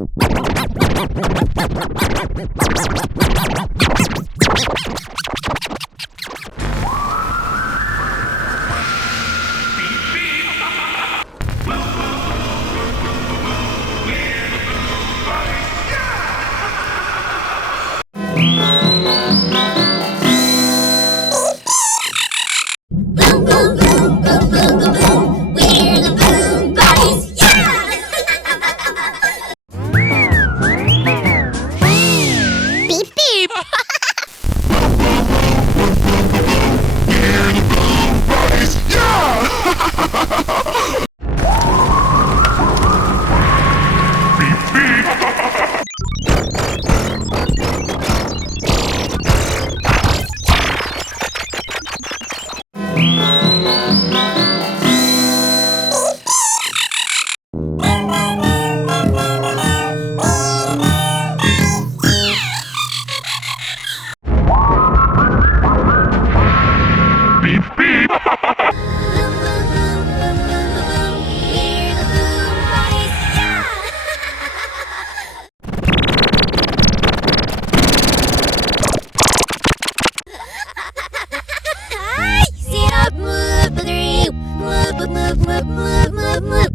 Boom, boom, boom, boom, boom, boom, boom. We're the Boom Boys, yeah! Beep, beep. Beep beep. Boom, boom, boom, boom, boom, boom, boom. We're the Boom Boys, yeah! Hi! Sit up, move, three. Move, move, move, move, move, move.